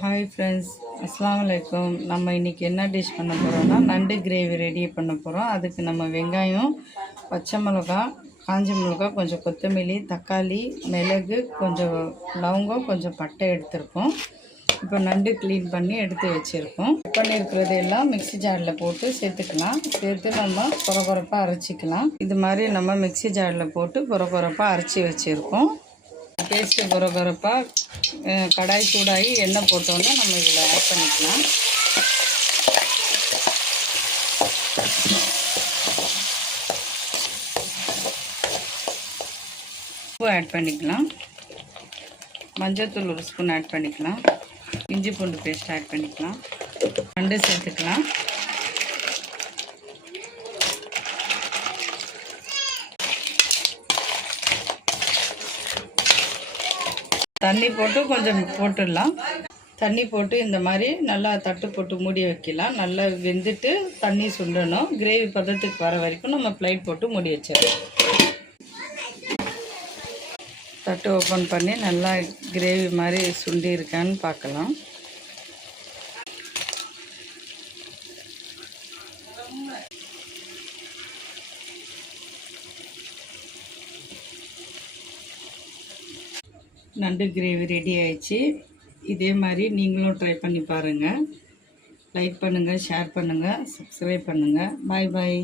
Hi friends, அஸ்ஸலாமு அலைக்கும். நம்ம இன்றைக்கி என்ன டிஷ் பண்ண போகிறோம்னா நண்டு கிரேவி ரெடி பண்ண போகிறோம். அதுக்கு நம்ம வெங்காயம், பச்சை மிளகா, காஞ்ச மிளகா, கொஞ்சம் கொத்தமல்லி, தக்காளி, மிளகு, கொஞ்சம் லவங்கம், கொஞ்சம் பட்டை எடுத்துருக்கோம். இப்போ நண்டு க்ளீன் பண்ணி எடுத்து வச்சுருக்கோம். கட் பண்ணியிருக்கிறதையெல்லாம் மிக்ஸி ஜாரில் போட்டு சேர்த்துக்கலாம். சேர்த்து நம்ம கொரகொரப்பாக அரைச்சிக்கலாம். இது மாதிரி நம்ம மிக்ஸி ஜாரில் போட்டு கொரகொரப்பாக அரைச்சி வச்சுருக்கோம். பேஸ்ட்டு கொரகொரப்பாக கடாய் சூடாகி எண்ணெய் போட்டோன்னா நம்ம இதில் ஆட் பண்ணிக்கலாம். உப்பு ஆட் பண்ணிக்கலாம். மஞ்சள்தூள் ஒரு ஸ்பூன் ஆட் பண்ணிக்கலாம். இஞ்சி பூண்டு பேஸ்ட் ஆட் பண்ணிக்கலாம். நண்டு சேர்த்துக்கலாம். தண்ணி போட்டு கொஞ்சம் போட்டுடலாம். தண்ணி போட்டு இந்த மாதிரி நல்லா தட்டு போட்டு மூடி வைக்கலாம். நல்லா வெந்துட்டு தண்ணி சுண்டணும். கிரேவி பதத்துக்கு வர வரைக்கும் நம்ம பிளேட் போட்டு மூடி வச்சிடலாம். தட்டு ஓப்பன் பண்ணி நல்லா கிரேவி மாதிரி சுண்டி இருக்கான்னு பார்க்கலாம். நண்டு கிரேவி ரெடி ஆயிடுச்சு. இதே மாதிரி நீங்களும் ட்ரை பண்ணி பாருங்கள். லைக் பண்ணுங்கள், ஷேர் பண்ணுங்கள், சப்ஸ்கிரைப் பண்ணுங்கள். பாய் பாய்.